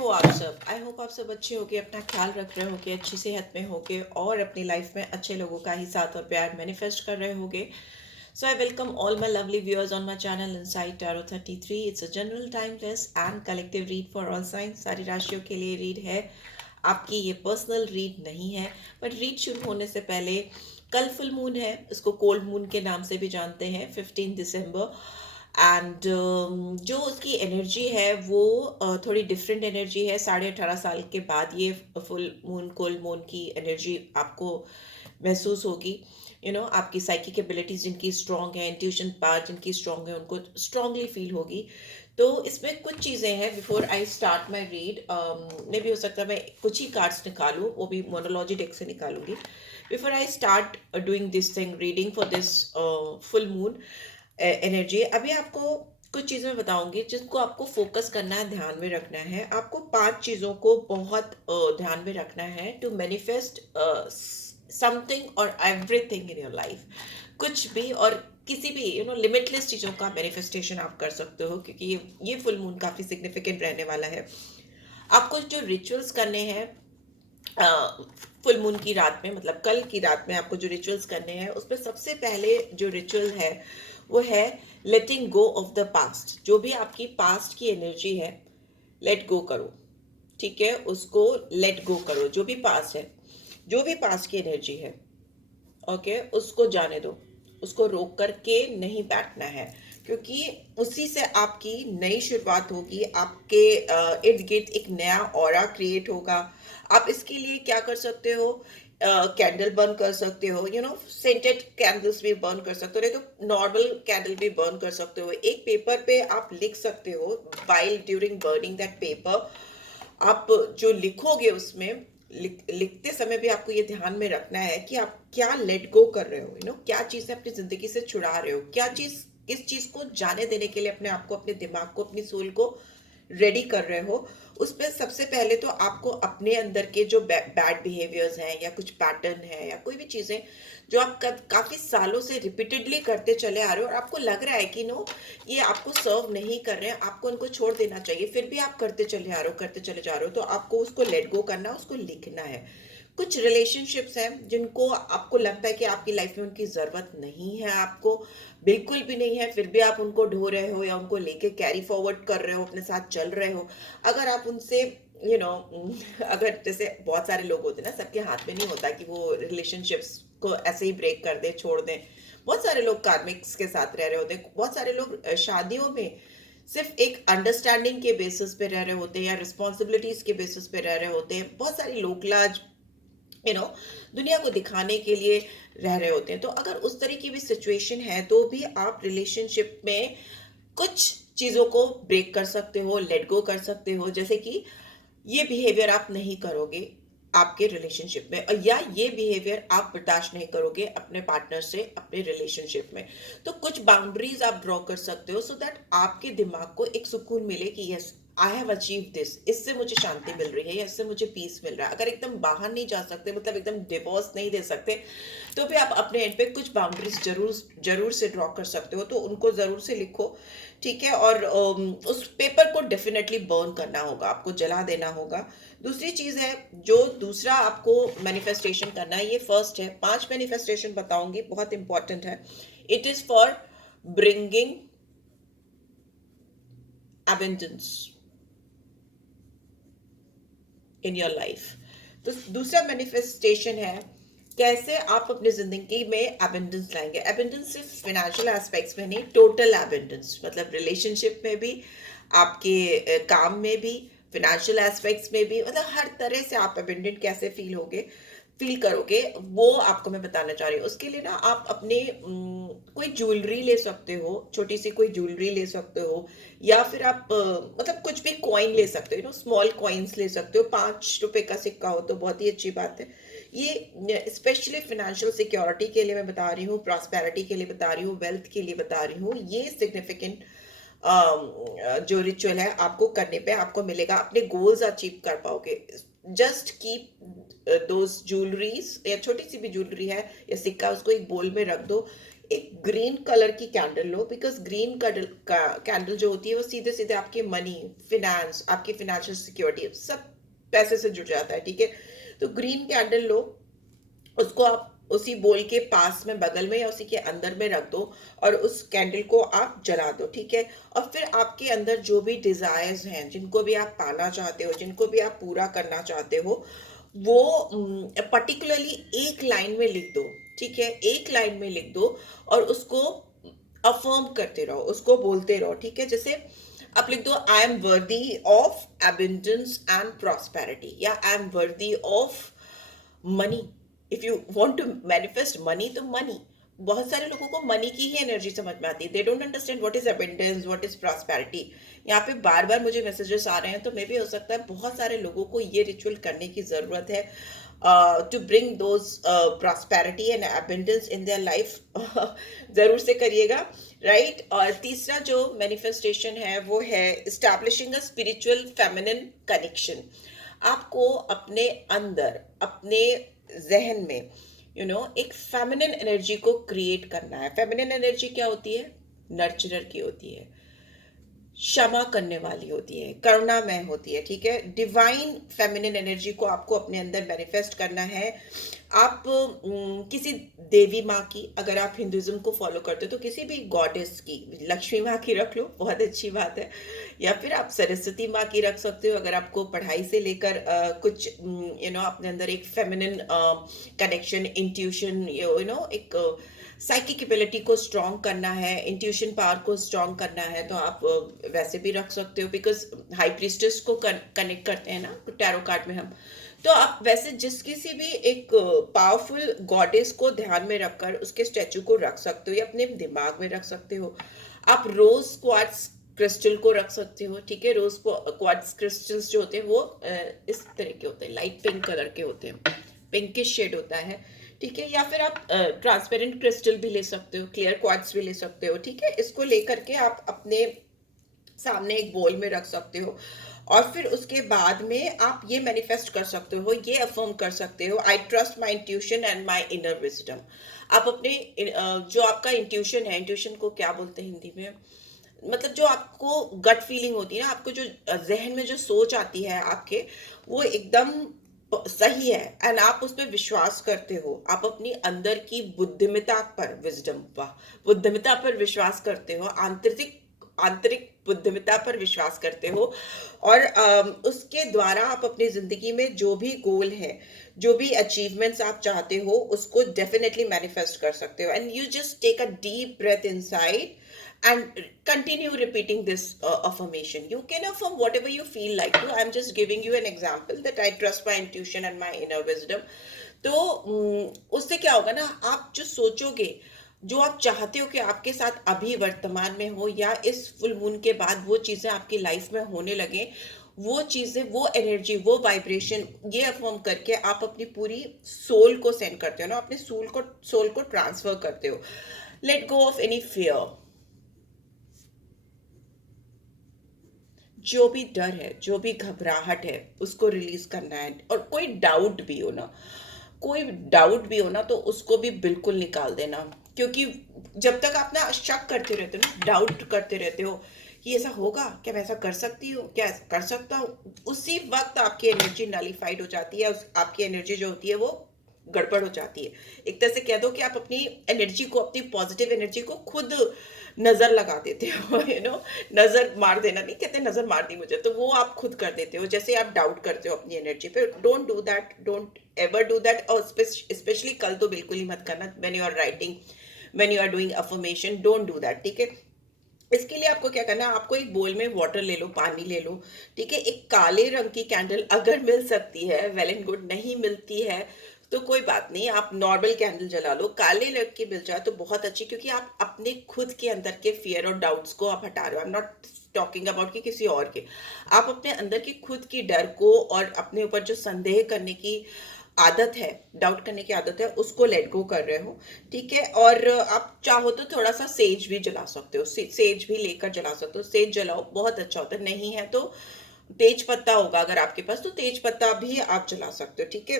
हो I hope आप सब अच्छे होगे, अपना ख्याल रख रहे होगे, अच्छी सेहत में होगे और अपनी लाइफ में अच्छे लोगों का ही साथ और प्यार मैनिफेस्ट कर रहे होगे. So I welcome all my lovely viewers on my channel Inside Tarot 33. It's a general, timeless and collective read for all signs. सारी राशियों के लिए रीड है. आपकी ये पर्सनल रीड नहीं है, बट रीड शुरू होने से पहले कल फुल मून है, इसको कोल्ड मून के नाम से भी जानते हैं, 15 दिसंबर. एंड जो उसकी एनर्जी है वो थोड़ी डिफरेंट एनर्जी है. 18.5 साल के बाद ये फुल मून कोल्ड मून की एनर्जी आपको महसूस होगी. आपकी साइकिक एबिलिटीज जिनकी स्ट्रांग है, इंट्यूशन पावर जिनकी स्ट्रांग है, उनको स्ट्रांगली फील होगी. तो इसमें कुछ चीज़ें हैं. Before I start my read, मे भी हो सकता है मैं कुछ ही कार्ड्स निकालूँ, वो भी मोनोलॉजी डेक से निकालूंगी. Before I start doing this thing reading for this full moon energy, अभी आपको कुछ चीज़ें बताऊंगी जिनको आपको फोकस करना है, ध्यान में रखना है. आपको 5 चीज़ों को बहुत ध्यान में रखना है टू मैनिफेस्ट समथिंग और एवरीथिंग इन योर लाइफ. कुछ भी और किसी भी लिमिटलेस चीज़ों का मैनिफेस्टेशन आप कर सकते हो, क्योंकि ये फुल मून काफ़ी सिग्निफिकेंट रहने वाला है. आपको जो रिचुअल्स करने हैं फुल मून की रात में, मतलब कल की रात में आपको जो रिचुअल्स करने हैं, उसमें सबसे पहले जो रिचुअल है वो है लेटिंग गो ऑफ द पास्ट. जो भी आपकी पास्ट की एनर्जी है, लेट गो करो. ठीक है, उसको लेट गो करो. जो भी पास्ट है, जो भी पास्ट की एनर्जी है, ओके, उसको जाने दो. उसको रोक करके नहीं बैठना है, क्योंकि उसी से आपकी नई शुरुआत होगी. आपके इर्द गिर्द एक नया ऑरा क्रिएट होगा. आप इसके लिए क्या कर सकते हो? कैंडल बर्न कर सकते हो, सेंटेड कैंडल्स भी बर्न कर सकते हो, नहीं तो नॉर्मल कैंडल भी बर्न कर सकते हो. एक पेपर पे आप लिख सकते हो. While during burning that paper, आप जो लिखोगे उसमें लिखते समय भी आपको ये ध्यान में रखना है कि आप क्या लेट गो कर रहे हो. क्या चीज़ अपनी जिंदगी से छुड़ा रहे हो, क्या चीज़, किस चीज़ को जाने देने के लिए अपने आप को, अपने दिमाग को, अपनी सोल को रेडी कर रहे हो. उसमें सबसे पहले तो आपको अपने अंदर के जो बैड बिहेवियर्स हैं, या कुछ पैटर्न है, या कोई भी चीज़ें जो आप काफ़ी सालों से रिपीटेडली करते चले आ रहे हो और आपको लग रहा है कि ये आपको सर्व नहीं कर रहे हैं, आपको उनको छोड़ देना चाहिए, फिर भी आप करते चले आ रहे हो, करते चले जा रहे हो, तो आपको उसको लेट गो करना, उसको लिखना है. कुछ रिलेशनशिप्स हैं जिनको आपको लगता है कि आपकी लाइफ में उनकी ज़रूरत नहीं है, आपको बिल्कुल भी नहीं है, फिर भी आप उनको ढो रहे हो या उनको लेके कैरी फॉरवर्ड कर रहे हो, अपने साथ चल रहे हो. अगर आप उनसे यू नो अगर जैसे बहुत सारे लोग होते हैं ना, सबके हाथ में नहीं होता कि वो रिलेशनशिप्स को ऐसे ही ब्रेक कर दें, छोड़ दें. बहुत सारे लोग कार्मिक्स के साथ रह रहे होते हैं. बहुत सारे लोग शादियों में सिर्फ एक अंडरस्टैंडिंग के बेसिस पे रह रहे होते हैं, या रिस्पॉन्सिबिलिटीज के बेसिस पे रह रहे होते हैं. बहुत सारी लोकलाज दुनिया को दिखाने के लिए रह रहे होते हैं. तो अगर उस तरह की भी सिचुएशन है, तो भी आप रिलेशनशिप में कुछ चीज़ों को ब्रेक कर सकते हो, लेट गो कर सकते हो. जैसे कि ये बिहेवियर आप नहीं करोगे आपके रिलेशनशिप में, और या ये बिहेवियर आप बर्दाश्त नहीं करोगे अपने पार्टनर से अपने रिलेशनशिप में. तो कुछ बाउंड्रीज आप ड्रॉ कर सकते हो, सो दैट आपके दिमाग को एक सुकून मिले कि yes, I have achieve this, इससे मुझे शांति मिल रही है, या इससे मुझे पीस मिल रहा है. अगर एकदम बाहर नहीं जा सकते, मतलब एकदम डिवोर्स नहीं दे सकते, तो भी आप अपने एंड पे कुछ बाउंड्रीज जरूर जरूर से ड्रॉ कर सकते हो. तो उनको जरूर से लिखो. ठीक है, और उस पेपर को डेफिनेटली बर्न करना होगा, आपको जला देना होगा. दूसरी चीज है, जो दूसरा आपको मैनिफेस्टेशन करना है, ये फर्स्ट है. 5 मैनिफेस्टेशन बताऊंगी, बहुत इंपॉर्टेंट है. It is for bringing abundance in your life. तो दूसरा मैनिफेस्टेशन है, कैसे आप अपनी जिंदगी में एबंडेंस लाएंगे. एबंडेंस सिर्फ फाइनेंशियल एस्पेक्ट्स में नहीं, टोटल एबंडेंस, मतलब रिलेशनशिप में भी, आपके काम में भी, फाइनेंशियल एस्पेक्ट्स में भी, मतलब हर तरह से आप एबंडेंट कैसे फील करोगे, वो आपको मैं बताना चाह रही हूँ. उसके लिए ना आप अपने कोई ज्वेलरी ले सकते हो, छोटी सी कोई ज्वेलरी ले सकते हो, या फिर आप मतलब कुछ भी कॉइन ले सकते हो, स्मॉल कॉइन्स ले सकते हो. 5 रुपए का सिक्का हो तो बहुत ही अच्छी बात है. ये स्पेशली फाइनेंशियल सिक्योरिटी के लिए मैं बता रही हूँ, प्रॉस्पेरिटी के लिए बता रही हूँ, वेल्थ के लिए बता रही हूँ. ये सिग्निफिकेंट जो रिचुअल है आपको करने पे आपको मिलेगा, अपने गोल्स अचीव कर पाओगे. जस्ट कीप दोज ज्वेलरीज, या छोटी सी भी ज्वेलरी है या सिक्का, उसको एक बोल में रख दो. एक ग्रीन कलर की candle low, because green candle जो होती है वो सीधे सीधे आपकी मनी, फिनेंस, आपकी फिनेंशियल सिक्योरिटी सब पैसे से जुड़ जाता है, ठीक है। तो ग्रीन कैंडल लो, उसको आप उसी बोल के पास में बगल में या उसी के अंदर में रख दो और उस कैंडल को आप जला दो, ठीक है। और फिर आपके अंदर जो भी डिजायर्स हैं, जिनको भी आप पाना चाहते हो, जिनको भी आप पूरा करना चाहते हो, वो पर्टिकुलरली एक लाइन में लिख दो, ठीक है। एक लाइन में लिख दो और उसको अफर्म करते रहो, उसको बोलते रहो, ठीक है। जैसे आप लिख दो, I am worthy of abundance and prosperity, या I am worthy of money. If you want to manifest money, तो मनी, बहुत सारे लोगों को मनी की ही एनर्जी समझ में आती है। They don't understand what is abundance, what is prosperity. यहाँ पे बार बार मुझे मैसेजेस आ रहे हैं, तो मे भी हो सकता है बहुत सारे लोगों को ये रिचुअल करने की जरूरत है to bring those prosperity and abundance in their life. जरूर से करिएगा, राइट। और तीसरा जो मैनिफेस्टेशन है वो है establishing a spiritual feminine connection. आपको अपने अंदर, अपने जहन में एक फेमिनिन एनर्जी को क्रिएट करना है। फेमिनिन एनर्जी क्या होती है? नर्चरर की होती है, क्षमा करने वाली होती है, करुणामय होती है, ठीक है। डिवाइन फेमिनिन एनर्जी को आपको अपने अंदर मैनिफेस्ट करना है। आप किसी देवी माँ की, अगर आप हिंदुइज्म को फॉलो करते हो तो किसी भी गॉडेस की, लक्ष्मी माँ की रख लो, बहुत अच्छी बात है। या फिर आप सरस्वती माँ की रख सकते हो, अगर आपको पढ़ाई से लेकर कुछ अपने अंदर एक फेमिनिन कनेक्शन, इंट्यूशन, एक साइकिक एबिलिटी को स्ट्रॉन्ग करना है, इंट्यूशन पावर को स्ट्रॉन्ग करना है, तो आप वैसे भी रख सकते हो। बिकॉज हाई प्रीस्टेस को कनेक्ट करते हैं ना टैरो कार्ड में हम, तो आप वैसे जिस किसी भी एक पावरफुल गॉडेस को ध्यान में रखकर उसके स्टैचू को रख सकते हो, या अपने दिमाग में रख सकते हो। आप रोज क्वार्ट्ज क्रिस्टल को रख सकते हो, ठीक है। रोज क्वार्ट्ज क्रिस्टल्स जो होते हैं वो इस तरह के होते हैं, लाइट पिंक कलर के होते हैं, पिंकिश शेड होता है, ठीक है। या फिर आप ट्रांसपेरेंट क्रिस्टल भी ले सकते हो, क्लियर क्वार्ट्ज भी ले सकते हो, ठीक है। इसको लेकर के आप अपने सामने एक बोल में रख सकते हो, और फिर उसके बाद में आप ये मैनिफेस्ट कर सकते हो, ये अफर्म कर सकते हो, आई trust my intuition and my inner wisdom. आप अपने जो आपका इंट्यूशन है, इंट्यूशन को क्या बोलते हैं हिंदी में, मतलब जो आपको गट फीलिंग होती है ना, आपको जो जहन में जो सोच आती है आपके, वो एकदम सही है एंड आप उस पर विश्वास करते हो। आप अपनी अंदर की बुद्धिमत्ता पर, विजडम, बुद्धिमत्ता पर विश्वास करते हो, आंतरिक आंतरिक बुद्धिमत्ता पर विश्वास करते हो। और उसके द्वारा आप अपनी जिंदगी में जो भी गोल है, जो भी अचीवमेंट्स आप चाहते हो, उसको डेफिनेटली मैनिफेस्ट कर सकते हो। And you just take a deep breath inside and continue repeating this affirmation. You can affirm whatever you feel like to. I'm just giving you an example that I trust my intuition and my inner wisdom. तो उससे क्या होगा ना, आप जो सोचोगे, जो आप चाहते हो कि आपके साथ अभी वर्तमान में हो, या इस फुल मून के बाद वो चीजें आपकी लाइफ में होने लगे, वो चीजें, वो एनर्जी, वो वाइब्रेशन, ये अफर्म करके आप अपनी पूरी सोल को सेंड करते हो ना, अपने सोल को ट्रांसफर करते हो। Let go of any fear. जो भी डर है, जो भी घबराहट है, उसको रिलीज करना है। और कोई डाउट भी हो ना, कोई डाउट भी हो ना, तो उसको भी बिल्कुल निकाल देना। क्योंकि जब तक आप ना शक करते रहते हो ना, डाउट करते रहते हो कि ऐसा होगा क्या, मैं ऐसा कर सकती हूँ क्या, ऐसा कर सकता हूँ, उसी वक्त आपकी एनर्जी नलिफाइड हो जाती है। आपकी एनर्जी जो होती है वो गड़बड़ हो जाती है। एक तरह से कह दो कि आप अपनी एनर्जी को, अपनी पॉजिटिव एनर्जी को खुद नजर लगा देते हो, नजर मार देना नहीं कहते, नजर मार दी मुझे, तो वो आप खुद कर देते हो। जैसे आप डाउट करते हो अपनी एनर्जी पे, don't do that, don't ever do that. और स्पेशली कल तो बिल्कुल ही मत करना, when you are writing, when you are doing affirmation, don't do that, ठीक है। इसके लिए आपको क्या करना है, आपको एक बोल में वाटर ले लो, पानी ले लो, ठीक है। एक काले रंग की कैंडल अगर मिल सकती है, वेल एंड गुड, नहीं मिलती है तो कोई बात नहीं, आप नॉर्मल कैंडल जला लो। काले रंग की मिल जाए तो बहुत अच्छी, क्योंकि आप अपने खुद के अंदर के फियर और डाउट्स को आप हटा रहे हो। I am not talking about कि किसी और के, आप अपने अंदर की खुद की डर को और अपने ऊपर जो संदेह करने की आदत है, डाउट करने की आदत है, उसको लेट गो कर रहे हो, ठीक है। और आप चाहो तो थोड़ा सा सेज भी जला सकते हो, सेज भी लेकर जला सकते हो, सेज जलाओ, बहुत अच्छा होता है। नहीं है तो तेज पत्ता होगा अगर आपके पास, तो तेज पत्ता भी आप जला सकते हो, ठीक है।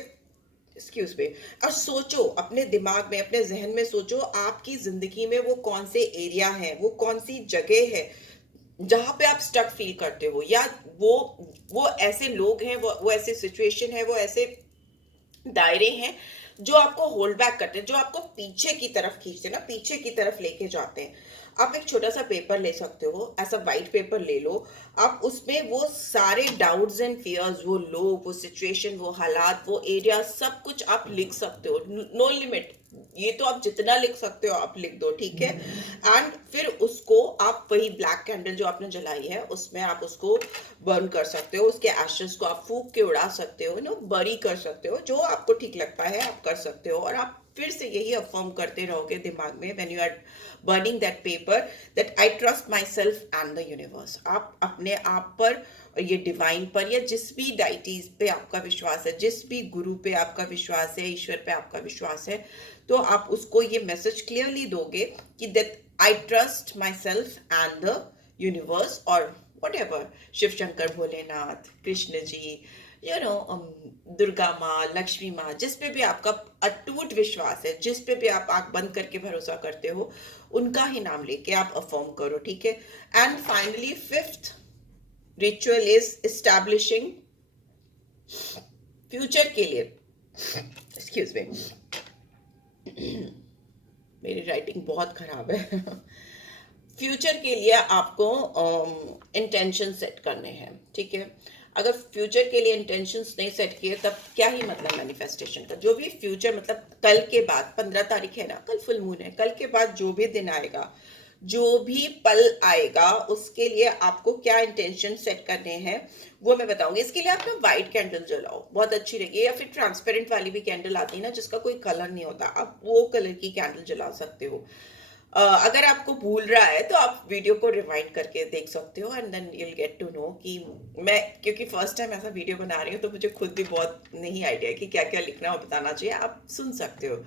एक्सक्यूज मी, और सोचो अपने दिमाग में, अपने जहन में सोचो आपकी जिंदगी में वो कौन से एरिया है, वो कौन सी जगह है जहां पे आप स्टक फील करते हो, या वो वो ऐसे लोग हैं, वो ऐसे सिचुएशन है, वो ऐसे दायरे हैं जो आपको होल्ड बैक करते हैं, जो आपको पीछे की तरफ खींचते हैं ना, पीछे की तरफ लेके जाते हैं। आप एक छोटा सा पेपर ले सकते हो, ऐसा वाइट पेपर ले लो, आप उसमें वो सारे डाउट्स एंड फियर्स, वो लोग, वो सिचुएशन, वो हालात, वो एरिया, सब कुछ आप लिख सकते हो। नो लिमिट, ये तो आप जितना लिख सकते हो आप लिख दो, ठीक है। एंड फिर उसको आप वही ब्लैक कैंडल जो आपने जलाई है उसमें आप उसको बर्न कर सकते हो, उसके एशेस को आप फूंक के उड़ा सकते हो, नो बरी कर सकते हो, जो आपको ठीक लगता है आप कर सकते हो। और आप फिर से यही अफर्म करते रहोगे दिमाग में, when you are burning that paper, that I trust myself and the universe. आप अपने आप पर और ये डिवाइन पर, या जिस भी डाइटीज पे आपका विश्वास है, जिस भी गुरु पे आपका विश्वास है, ईश्वर पे आपका विश्वास है, तो आप उसको ये मैसेज क्लियरली दोगे कि that I trust myself and the universe, और whatever, शिव शंकर, भोलेनाथ, कृष्ण जी, दुर्गा माँ, लक्ष्मी माँ, जिस पे भी आपका अटूट विश्वास है, जिस पे भी आप आंख बंद करके भरोसा करते हो, उनका ही नाम लेके आप अफर्म करो, ठीक है। And finally fifth ritual is establishing future के लिए, एक्सक्यूज मी, मेरी राइटिंग बहुत खराब है। फ्यूचर के लिए आपको इंटेंशन सेट करने हैं, ठीक है। अगर फ्यूचर के लिए इंटेंशंस नहीं सेट किए तब क्या ही मतलब मैनिफेस्टेशन का। जो भी फ्यूचर, मतलब कल के बाद 15 तारीख है ना, कल फुल मून है, कल के बाद जो भी दिन आएगा, जो भी पल आएगा, उसके लिए आपको क्या इंटेंशन सेट करने हैं वो मैं बताऊंगी। इसके लिए आप ना व्हाइट कैंडल जलाओ, बहुत अच्छी रहेगी, या फिर ट्रांसपेरेंट वाली भी कैंडल आती है ना जिसका कोई कलर नहीं होता, आप वो कलर की कैंडल जला सकते हो। अगर आपको भूल रहा है तो आप वीडियो को रिवाइंड करके देख सकते हो, and then you will get to know कि मैं, क्योंकि फर्स्ट टाइम ऐसा वीडियो बना रही हूँ तो मुझे खुद भी बहुत नहीं आइडिया कि क्या क्या लिखना और बताना चाहिए। आप सुन सकते हो,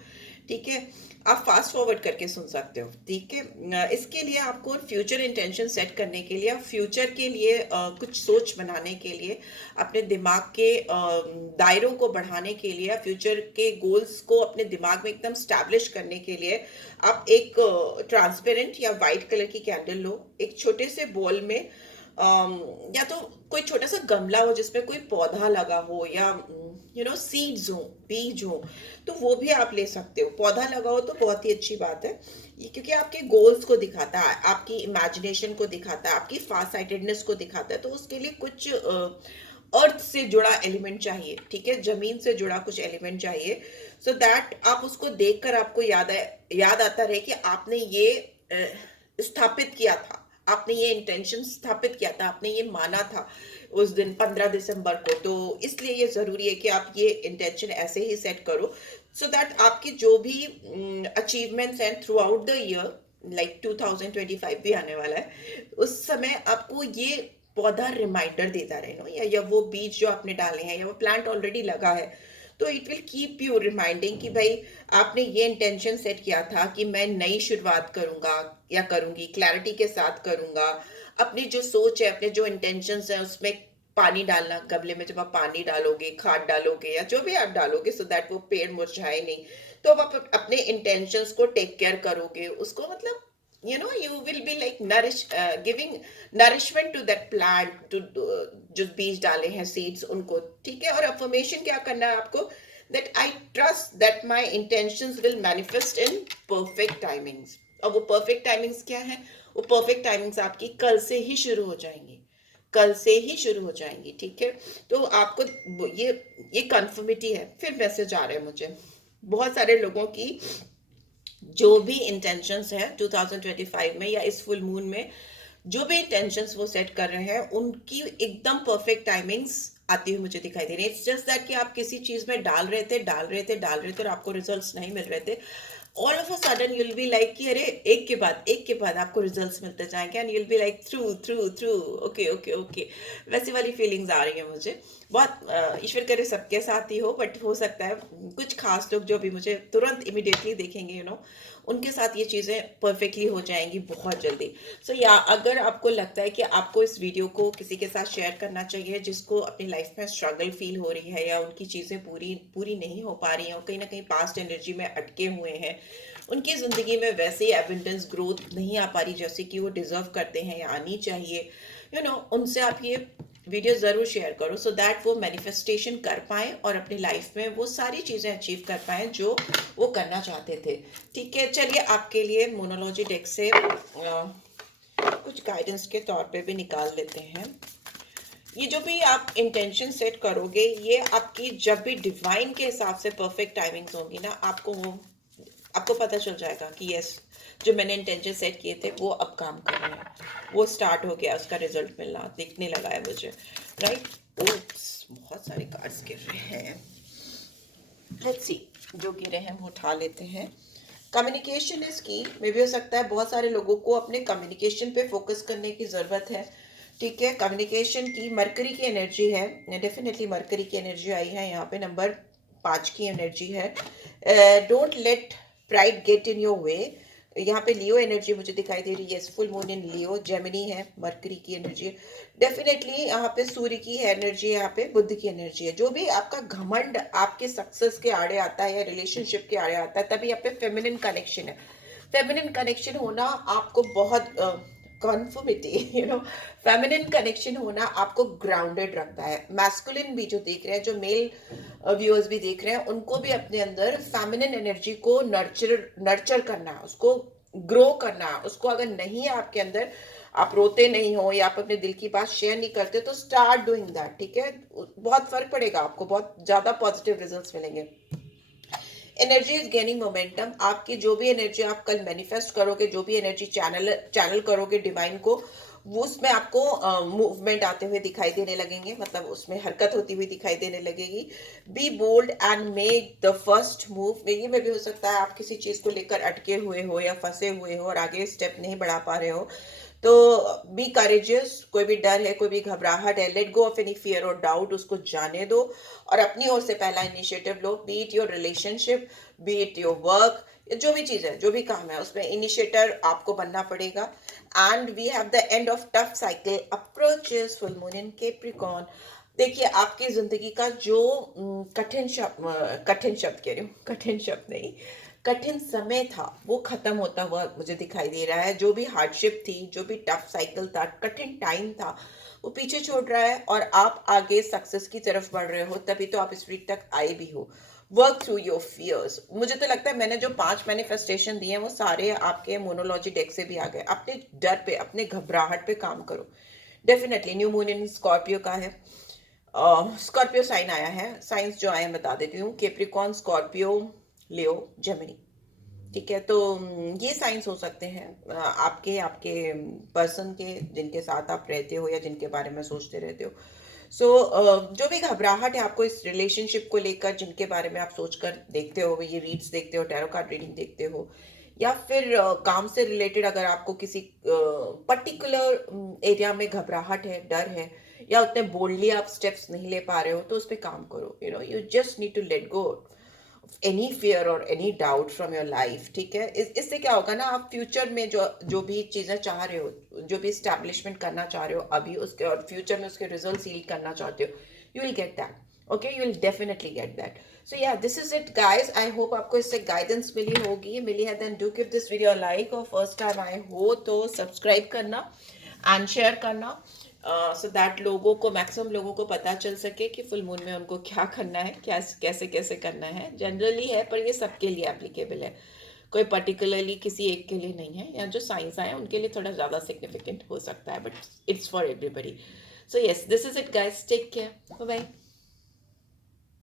ठीक है, आप फास्ट फॉरवर्ड करके सुन सकते हो, ठीक है। इसके लिए आपको फ्यूचर इंटेंशन सेट करने के लिए, फ्यूचर के लिए कुछ सोच बनाने के लिए, अपने दिमाग के दायरों को बढ़ाने के लिए, फ्यूचर के गोल्स को अपने दिमाग में एकदम स्टैब्लिश करने के लिए, आप एक ट्रांसपेरेंट या वाइट कलर की कैंडल लो, एक छोटे से बॉल में, या तो कोई छोटा सा गमला हो जिसमें कोई पौधा लगा हो, या सीड्स हो, बीज हो, तो वो भी आप ले सकते हो। पौधा लगा हो तो बहुत ही अच्छी बात है ये, क्योंकि आपके गोल्स को दिखाता है, आपकी इमेजिनेशन को दिखाता है, आपकी फार साइटेडनेस को दिखाता है। तो उसके लिए कुछ अर्थ से जुड़ा एलिमेंट चाहिए, ठीक है, जमीन से जुड़ा कुछ एलिमेंट चाहिए, सो दैट आप उसको देखकर आपको याद आता रहे कि आपने ये स्थापित किया था, आपने ये इंटेंशन स्थापित किया था, आपने ये माना था उस दिन 15 दिसंबर को। तो इसलिए ये जरूरी है कि आप ये इंटेंशन ऐसे ही सेट करो, सो दैट आपकी जो भी अचीवमेंट्स हैं through out the year, like 2025 भी आने वाला है, उस समय आपको ये पौधा रिमाइंडर देता रहे, नो, या वो बीज जो आपने डाले हैं, या वो प्लांट ऑलरेडी लगा है, तो it will keep you reminding कि भाई आपने ये इंटेंशन सेट किया था कि मैं नई शुरुआत करूंगा या करूंगी, क्लैरिटी के साथ करूंगा। अपनी जो सोच है, अपने जो इंटेंशंस है, उसमें पानी डालना, गमले में जब आप पानी डालोगे, खाद डालोगे, या जो भी आप डालोगे, सो दैट वो पेड़ मुरझाए नहीं, तो अब आप अपने इंटेंशंस को टेक केयर करोगे, उसको मतलब you will be like giving nourishment to that plant, to जो बीज डाले हैं, सीड्स, उनको, ठीक है। और अफर्मेशन क्या करना है आपको, that I trust that my intentions will manifest in perfect timings। और वो perfect timings क्या है, वो perfect timings आपकी कल से ही शुरू हो जाएंगी, कल से ही शुरू हो जाएंगी, ठीक है। तो आपको ये कंफर्मिटी है। फिर मैसेज आ रहे हैं मुझे बहुत सारे लोगों की, जो भी इंटेंशंस है 2025 में या इस फुल मून में, जो भी इंटेंशंस वो सेट कर रहे हैं, उनकी एकदम परफेक्ट टाइमिंग्स आती हुई मुझे दिखाई दे रही है। इट्स जस्ट दैट कि आप किसी चीज में डाल रहे थे और आपको रिजल्ट्स नहीं मिल रहे थे। All of a sudden you'll be like कि अरे एक के बाद आपको रिजल्ट्स मिलते जाएंगे and you'll be like through through through, okay okay okay, वैसी वाली फीलिंग्स आ रही है मुझे बहुत। ईश्वर करे सबके साथ ही हो, बट हो सकता है कुछ खास लोग जो भी मुझे तुरंत इमिडिएटली देखेंगे उनके साथ ये चीज़ें परफेक्टली हो जाएंगी बहुत जल्दी। सो या अगर आपको लगता है कि आपको इस वीडियो को किसी के साथ शेयर करना चाहिए जिसको अपनी लाइफ में स्ट्रगल फील हो रही है, या उनकी चीज़ें पूरी पूरी नहीं हो पा रही हैं और कहीं ना कहीं पास्ट एनर्जी में अटके हुए हैं, उनकी ज़िंदगी में वैसे ही एबिंडेंस ग्रोथ नहीं आ पा रही जैसे कि वो डिज़र्व करते हैं या आनी चाहिए, उनसे आप ये वीडियो ज़रूर शेयर करो सो दैट वो मैनिफेस्टेशन कर पाएँ और अपनी लाइफ में वो सारी चीज़ें अचीव कर पाएँ जो वो करना चाहते थे। ठीक है, चलिए आपके लिए मोनोलॉजी डेक से कुछ गाइडेंस के तौर पे भी निकाल लेते हैं। ये जो भी आप इंटेंशन सेट करोगे, ये आपकी जब भी डिवाइन के हिसाब से परफेक्ट टाइमिंग्स होंगी ना, आपको पता चल जाएगा कि यस, जो मैंने इंटेंशन सेट किए थे वो अब काम कर रहे हैं, वो स्टार्ट हो गया, उसका रिजल्ट मिलना दिखने लगा है मुझे, राइट। ओप्स, बहुत सारे कार्ड्स गिर रहे हैं। लेट्स सी, जो गिरे हैं वो उठा लेते हैं। कम्युनिकेशन इज की, मे भी हो सकता है बहुत सारे लोगों को अपने कम्युनिकेशन पे फोकस करने की ज़रूरत है। ठीक है, कम्युनिकेशन की मरकरी की एनर्जी है, डेफिनेटली मरकरी की एनर्जी आई है यहाँ पे, नंबर 5 की एनर्जी है। Don't let pride get in your way. यहाँ पे लियो एनर्जी मुझे दिखाई दे रही है, फुल मून इन लियो, जेमिनी है, मरकरी की एनर्जी है। डेफिनेटली यहाँ पे सूर्य की एनर्जी है, यहाँ पे बुध की एनर्जी है। जो भी आपका घमंड आपके सक्सेस के आड़े आता है या रिलेशनशिप के आड़े आता है, तभी यहाँ पे फेमिनिन कनेक्शन है। फेमिनिन कनेक्शन होना आपको बहुत कॉन्फर्मिटी, फेमिनिन कनेक्शन होना आपको ग्राउंडेड रखता है। मैस्कुलिन भी जो देख रहे हैं, जो मेल व्यूअर्स भी देख रहे हैं, उनको भी अपने अंदर फेमिनिन एनर्जी को नर्चर करना है, उसको ग्रो करना है। उसको अगर नहीं है आपके अंदर, आप रोते नहीं हो या आप अपने दिल की बात शेयर नहीं करते, तो स्टार्ट डूइंग दैट। ठीक है, बहुत फर्क पड़ेगा, आपको बहुत ज्यादा पॉजिटिव रिजल्ट्स मिलेंगे। Energy is gaining momentum. आपकी जो भी एनर्जी आप कल मैनिफेस्ट करोगे, जो भी एनर्जी चैनल करोगे डिवाइन को, वो उसमें आपको मूवमेंट आते हुए दिखाई देने लगेंगे, मतलब उसमें हरकत होती हुई दिखाई देने लगेगी। Be bold and make the first move. ये में भी हो सकता है आप किसी चीज को लेकर अटके हुए हो या फंसे हुए हो और आगे स्टेप नहीं बढ़ा पा रहे हो, तो बी करेजियस। कोई भी डर है, कोई भी घबराहट है, let go of any fear और डाउट, उसको जाने दो और अपनी ओर से पहला initiative low. B it your relationship, B it your work, जो भी चीज है, जो भी काम है, उसमें इनिशिएटर आपको बनना पड़ेगा। And we have the end of tough cycle approaches, full moon in Capricorn. देखिए, आपकी जिंदगी का जो कठिन शब्द कह रही हूँ, कठिन शब्द नहीं, कठिन समय था, वो खत्म होता हुआ मुझे दिखाई दे रहा है। जो भी हार्डशिप थी, जो भी टफ साइकिल था, कठिन टाइम था, वो पीछे छोड़ रहा है और आप आगे सक्सेस की तरफ बढ़ रहे हो। तभी तो आप इस वीक तक आए भी हो। Work through your fears. मुझे तो लगता है मैंने जो 5 मैनिफेस्टेशन दिए हैं वो सारे आपके मोनोलॉजी डेक से भी आ गए। अपने डर पे, अपने घबराहट पे काम करो। Definitely new moon in Scorpio का है, स्कॉर्पियो साइन आया है। साइंस जो आए बता देती हूँ, केप्रिकॉन, स्कॉर्पियो, लियो, जेमिनी। ठीक है, तो ये साइंस हो सकते हैं आपके आपके पर्सन के, जिनके साथ आप रहते हो या जिनके बारे में सोचते रहते हो। सो जो भी घबराहट है आपको इस रिलेशनशिप को लेकर, जिनके बारे में आप सोचकर देखते हो, ये रीड्स देखते हो, टैरो कार्ड रीडिंग देखते हो, या फिर काम से रिलेटेड अगर आपको किसी पर्टिकुलर एरिया में घबराहट है, डर है, या उतने बोल्डली आप स्टेप्स नहीं ले पा रहे हो, तो उस पर काम करो। You just need to let go any fear और any doubt from your life. ठीक है, इससे क्या होगा ना, आप फ्यूचर में जो जो भी चीज़ें चाह रहे हो, जो भी स्टैब्लिशमेंट करना चाह रहे हो अभी, उसके और फ्यूचर में उसके रिजल्ट सील करना चाहते हो, you will get that. Okay, you will definitely get that. So ya, this is it guys. I hope आपको इससे गाइडेंस मिली है, then do give this video like, और फर्स्ट टाइम आए हो तो सब्सक्राइब करना एंड शेयर करना, सो दैट लोगों को, मैक्सिमम लोगों को पता चल सके कि फुल मून में उनको क्या करना है, क्या कैसे कैसे करना है। जनरली है, पर ये सबके लिए एप्लीकेबल है, कोई पर्टिकुलरली किसी एक के लिए नहीं है, या जो साइंस आए उनके लिए थोड़ा ज़्यादा सिग्निफिकेंट हो सकता है, but it's for everybody. So yes, this is it guys, take care, bye bye.